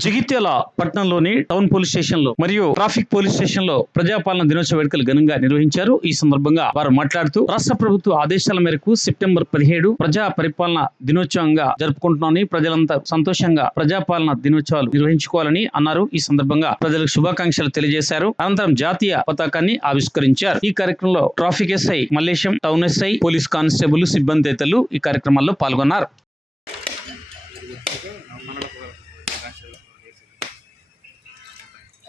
జగిత్యాల పట్టణంలోని town police స్టేషన్లో మరియు ట్రాఫిక్ పోలీస్ స్టేషన్లో ప్రజాపాలన దినోత్సవ వేడుకలు ఘనంగా నిర్వహించారు. ఈ సందర్భంగా వారు మాట్లాడుతూ రాష్ట్ర ప్రభుత్వ ఆదేశాల మేరకు సెప్టెంబర్ పదిహేడు ప్రజా పరిపాలన దినోత్సవంగా జరుపుకుంటున్నామని ప్రజలంతా సంతోషంగా ప్రజాపాలన దినోత్సవాలు నిర్వహించుకోవాలని అన్నారు. ఈ సందర్భంగా ప్రజలకు శుభాకాంక్షలు తెలియజేశారు. అనంతరం జాతీయ పతాకాన్ని ఆవిష్కరించారు. ఈ కార్యక్రమంలో traffic SI Mallesham town SI police constable సిబ్బంది తదితరులు ఈ కార్యక్రమాల్లో పాల్గొన్నారు.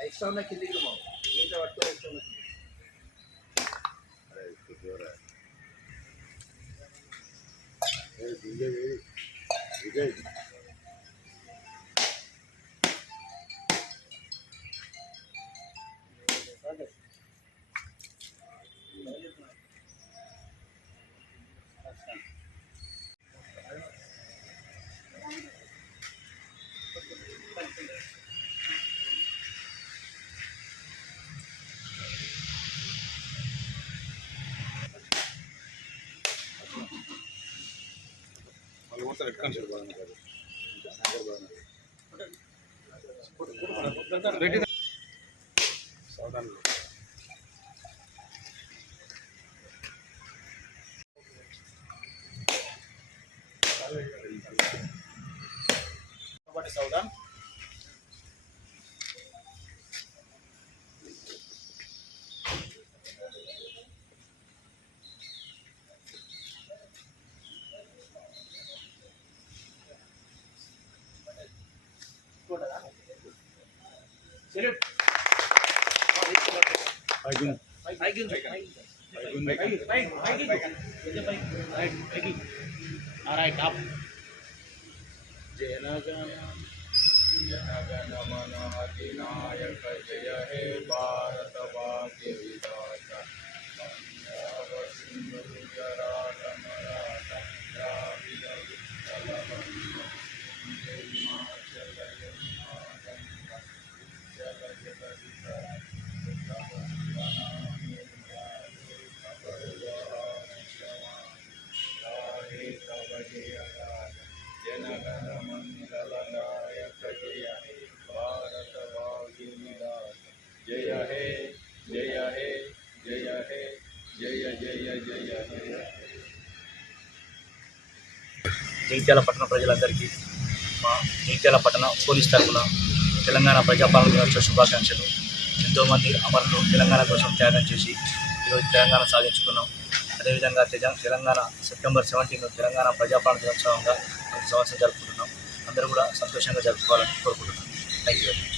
ఎక్స్ట్రా ఉన్న కిందికి బాబు ఇంకా పట్టుకో ఎక్స్ట్రా ఉన్న కిందికి. కాబట్టి సౌదాన్ రైట్ సౌదాన్ Alright, up. Janagana. Janagana Manadinayak Jaya He Bharatavami. హే జయ హే జయ హే జయ జయ జయ జయ జగిత్యాల పట్టణ ప్రజలందరికీ మా జగిత్యాల పట్టణ పోలీస్ తరఫున తెలంగాణ ప్రజాపాలన దినోత్సవ శుభాకాంక్షలు. ఎంతోమంది అమరులు తెలంగాణ కోసం త్యాగం చేసి ఈరోజు తెలంగాణ సాధించుకున్నాం. అదేవిధంగా తెజ- తెలంగాణ సెప్టెంబర్ సెవెంటీన్ తెలంగాణ ప్రజాపాలన దినోత్సవంగా ప్రతి సంవత్సరం జరుపుకుంటున్నాం. అందరూ కూడా సంతోషంగా జరుపుకోవాలని కోరుకుంటున్నాం. Thank you